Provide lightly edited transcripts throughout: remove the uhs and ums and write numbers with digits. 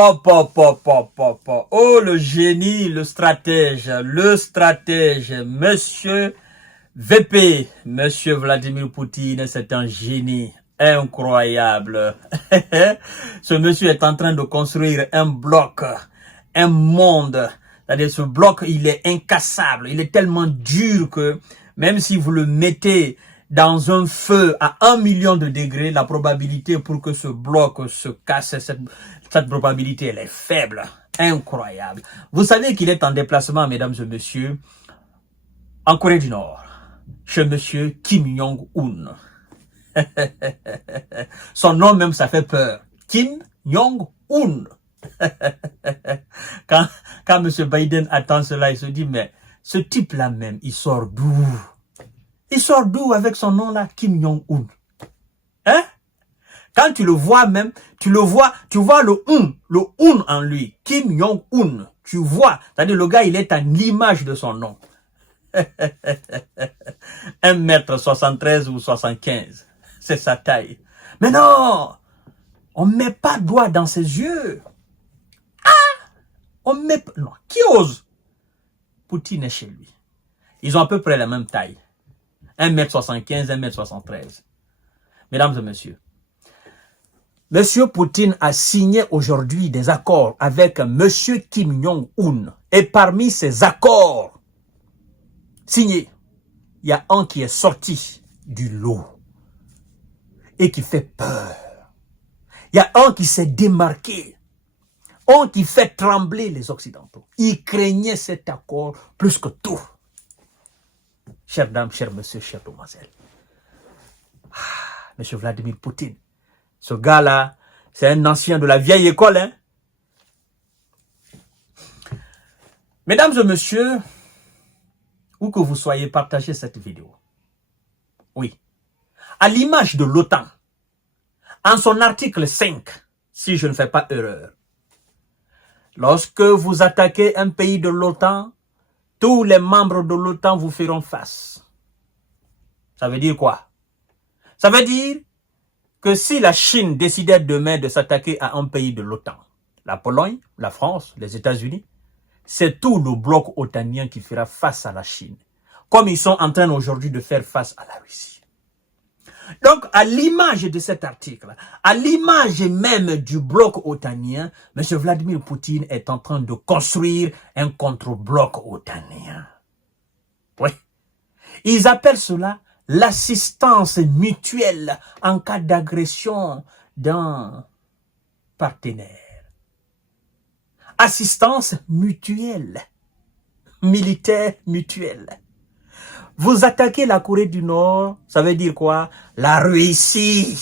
Oh, le génie, le stratège, monsieur VP, monsieur Vladimir Poutine, c'est un génie incroyable. Ce monsieur est en train de construire un bloc, un monde. C'est-à-dire, ce bloc, il est incassable, il est tellement dur que même si vous le mettez dans un feu à 1 million de degrés, la probabilité pour que ce bloc se casse, cette probabilité, elle est faible. Incroyable. Vous savez qu'il est en déplacement, mesdames et messieurs, en Corée du Nord, chez monsieur Kim Jong-un. Son nom même, ça fait peur. Kim Jong-un. quand monsieur Biden attend cela, il se dit, mais ce type-là même, il sort d'où? Il sort d'où avec son nom-là, Kim Jong-un? Hein? Quand tu le vois même, tu vois le un en lui, Kim Jong-un. Tu vois, c'est-à-dire le gars, il est à l'image de son nom. 1m73 ou 75, c'est sa taille. Mais non, on ne met pas doigt dans ses yeux. Ah, on met pas, non, qui ose? Poutine est chez lui. Ils ont à peu près la même taille. 1m75, 1m73. Mesdames et messieurs, monsieur Poutine a signé aujourd'hui des accords avec monsieur Kim Jong-un. Et parmi ces accords signés, il y a un qui est sorti du lot et qui fait peur. Il y a un qui s'est démarqué, un qui fait trembler les Occidentaux. Il craignait cet accord plus que tout. Chères dames, chers messieurs, chères demoiselles. Monsieur Vladimir Poutine, ce gars-là, c'est un ancien de la vieille école. Hein? Mesdames et messieurs, où que vous soyez, partagez cette vidéo. Oui. À l'image de l'OTAN, en son article 5, si je ne fais pas erreur, lorsque vous attaquez un pays de l'OTAN, tous les membres de l'OTAN vous feront face. Ça veut dire quoi? Ça veut dire que si la Chine décidait demain de s'attaquer à un pays de l'OTAN, la Pologne, la France, les États-Unis, c'est tout le bloc otanien qui fera face à la Chine, comme ils sont en train aujourd'hui de faire face à la Russie. Donc, à l'image de cet article, à l'image même du bloc otanien, M. Vladimir Poutine est en train de construire un contre-bloc otanien. Oui. Ils appellent cela l'assistance mutuelle en cas d'agression d'un partenaire. Assistance mutuelle, militaire mutuelle. Vous attaquez la Corée du Nord, ça veut dire quoi? La Russie.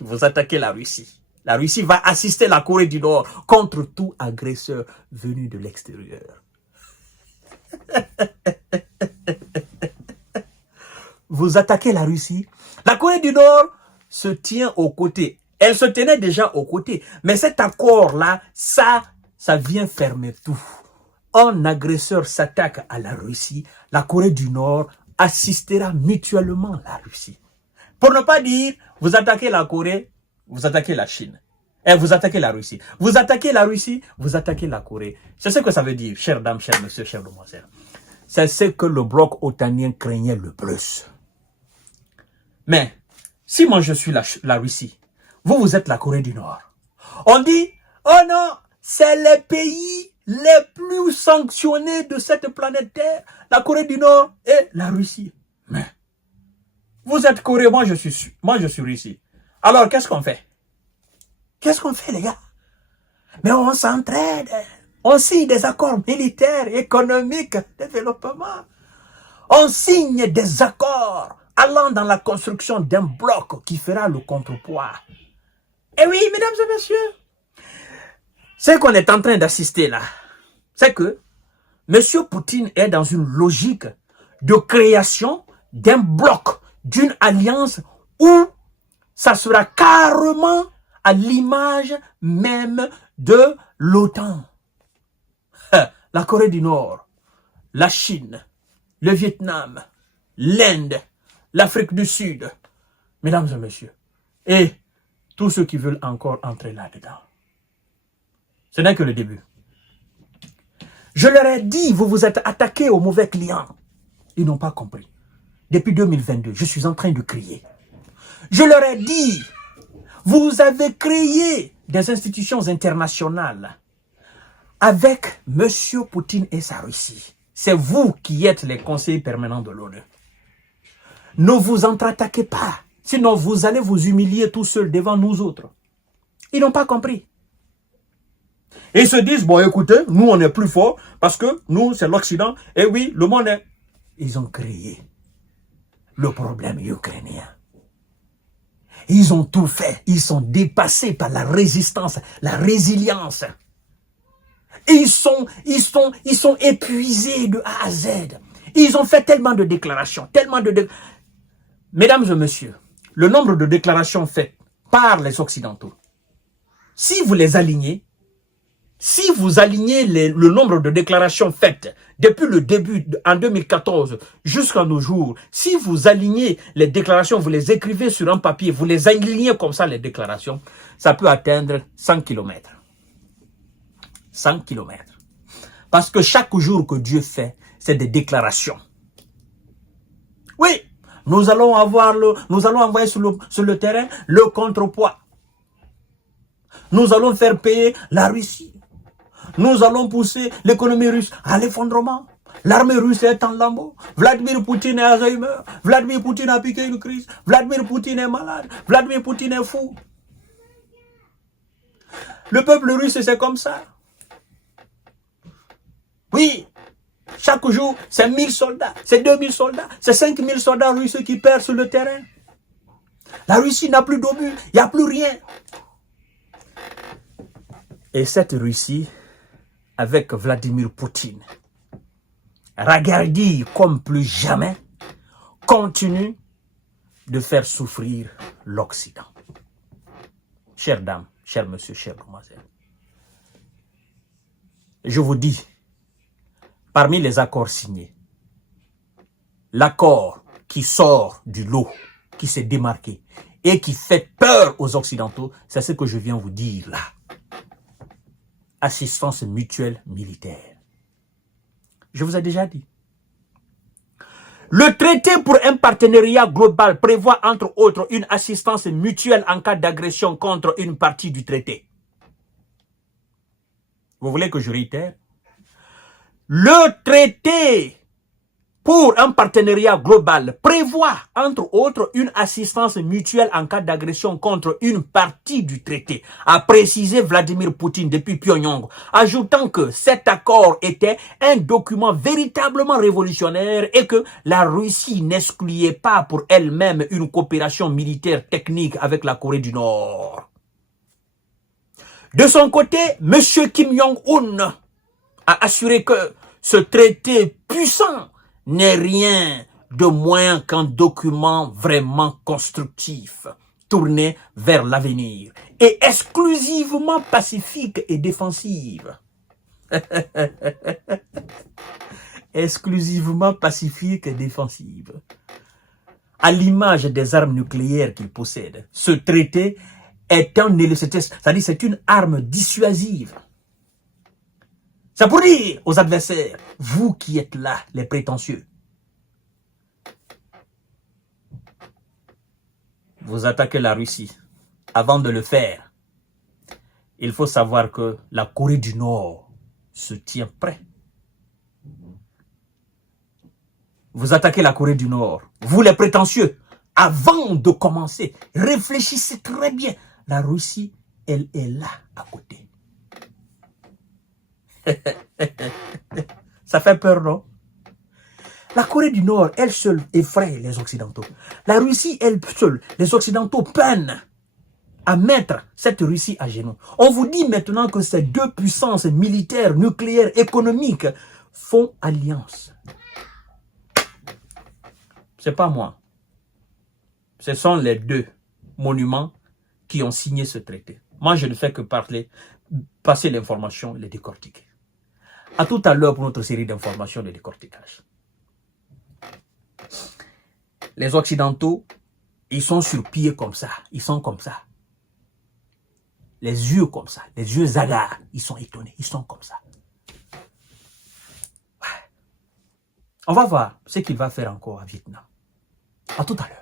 Vous attaquez la Russie. La Russie va assister la Corée du Nord contre tout agresseur venu de l'extérieur. Vous attaquez la Russie. La Corée du Nord se tient aux côtés. Elle se tenait déjà aux côtés. Mais cet accord-là, ça vient fermer tout. Un agresseur s'attaque à la Russie. La Corée du Nord assistera mutuellement la Russie. Pour ne pas dire, vous attaquez la Corée, vous attaquez la Chine. Et vous attaquez la Russie. Vous attaquez la Russie, vous attaquez la Corée. C'est ce que ça veut dire, chères dames, chers messieurs, chères demoiselles. C'est ce que le bloc otanien craignait le plus. Mais, si moi je suis la Russie, vous êtes la Corée du Nord. On dit, oh non, c'est les pays les plus sanctionnés de cette planète Terre, la Corée du Nord et la Russie. Mais, vous êtes Corée, moi je suis Russie. Alors, qu'est-ce qu'on fait? Qu'est-ce qu'on fait, les gars? Mais on s'entraide. On signe des accords militaires, économiques, développement. On signe des accords allant dans la construction d'un bloc qui fera le contrepoids. Et oui, mesdames et messieurs, ce qu'on est en train d'assister là, c'est que M. Poutine est dans une logique de création d'un bloc, d'une alliance où ça sera carrément à l'image même de l'OTAN. La Corée du Nord, la Chine, le Vietnam, l'Inde, l'Afrique du Sud, mesdames et messieurs, et tous ceux qui veulent encore entrer là-dedans. Ce n'est que le début. Je leur ai dit, vous vous êtes attaqués aux mauvais clients. Ils n'ont pas compris. Depuis 2022, je suis en train de crier. Je leur ai dit, vous avez créé des institutions internationales avec M. Poutine et sa Russie. C'est vous qui êtes les conseillers permanents de l'ONU. Ne vous entre-attaquez pas. Sinon, vous allez vous humilier tout seul devant nous autres. Ils n'ont pas compris. Ils se disent, bon, écoutez, nous, on est plus forts parce que nous, c'est l'Occident. Et oui, le monde est... Ils ont créé le problème ukrainien. Ils ont tout fait. Ils sont dépassés par la résistance, la résilience. Et ils sont épuisés de A à Z. Ils ont fait tellement de déclarations, Mesdames et messieurs, le nombre de déclarations faites par les Occidentaux, si vous les alignez, si vous alignez le nombre de déclarations faites depuis le début, en 2014, jusqu'à nos jours, si vous alignez les déclarations, vous les écrivez sur un papier, vous les alignez comme ça, les déclarations, ça peut atteindre 100 km. 100 km. Parce que chaque jour que Dieu fait, c'est des déclarations. Oui, nous allons envoyer sur le terrain le contrepoids. Nous allons faire payer la Russie. Nous allons pousser l'économie russe à l'effondrement. L'armée russe est en lambeaux. Vladimir Poutine est Alzheimer. Vladimir Poutine a piqué une crise. Vladimir Poutine est malade. Vladimir Poutine est fou. Le peuple russe, c'est comme ça. Oui, chaque jour, c'est 1000 soldats, c'est 2000 soldats, c'est 5000 soldats russes qui perdent sur le terrain. La Russie n'a plus d'obus, il n'y a plus rien. Et cette Russie, avec Vladimir Poutine, regardez comme plus jamais, continue de faire souffrir l'Occident. Chères dames, chers messieurs, chères demoiselles, je vous dis, parmi les accords signés, l'accord qui sort du lot, qui s'est démarqué et qui fait peur aux Occidentaux, c'est ce que je viens vous dire là. Assistance mutuelle militaire. Je vous ai déjà dit. Le traité pour un partenariat global prévoit entre autres une assistance mutuelle en cas d'agression contre une partie du traité. Vous voulez que je réitère? Le traité pour un partenariat global prévoit, entre autres, une assistance mutuelle en cas d'agression contre une partie du traité, a précisé Vladimir Poutine depuis Pyongyang, ajoutant que cet accord était un document véritablement révolutionnaire et que la Russie n'excluait pas pour elle-même une coopération militaire technique avec la Corée du Nord. De son côté, M. Kim Jong-un a assuré que ce traité puissant n'est rien de moins qu'un document vraiment constructif, tourné vers l'avenir et exclusivement pacifique et défensif. Exclusivement pacifique et défensive. À l'image des armes nucléaires qu'il possède, ce traité est c'est-à-dire c'est une arme dissuasive. C'est pour dire aux adversaires, vous qui êtes là, les prétentieux, vous attaquez la Russie. Avant de le faire, il faut savoir que la Corée du Nord se tient prêt. Vous attaquez la Corée du Nord, vous les prétentieux, avant de commencer, réfléchissez très bien. La Russie, elle est là à côté. Ça fait peur, non? La Corée du Nord, elle seule, effraie les Occidentaux. La Russie, elle seule, les Occidentaux peinent à mettre cette Russie à genoux. On vous dit maintenant que ces deux puissances militaires, nucléaires, économiques font alliance. C'est pas moi. Ce sont les deux monuments qui ont signé ce traité. Moi, je ne fais que passer l'information et les décortiquer. À tout à l'heure pour notre série d'informations de décortiquage. Les Occidentaux, ils sont sur pied comme ça. Ils sont comme ça. les yeux comme ça, les yeux hagards, ils sont étonnés, ils sont comme ça. Ouais. On va voir ce qu'il va faire encore à Vietnam. À tout à l'heure.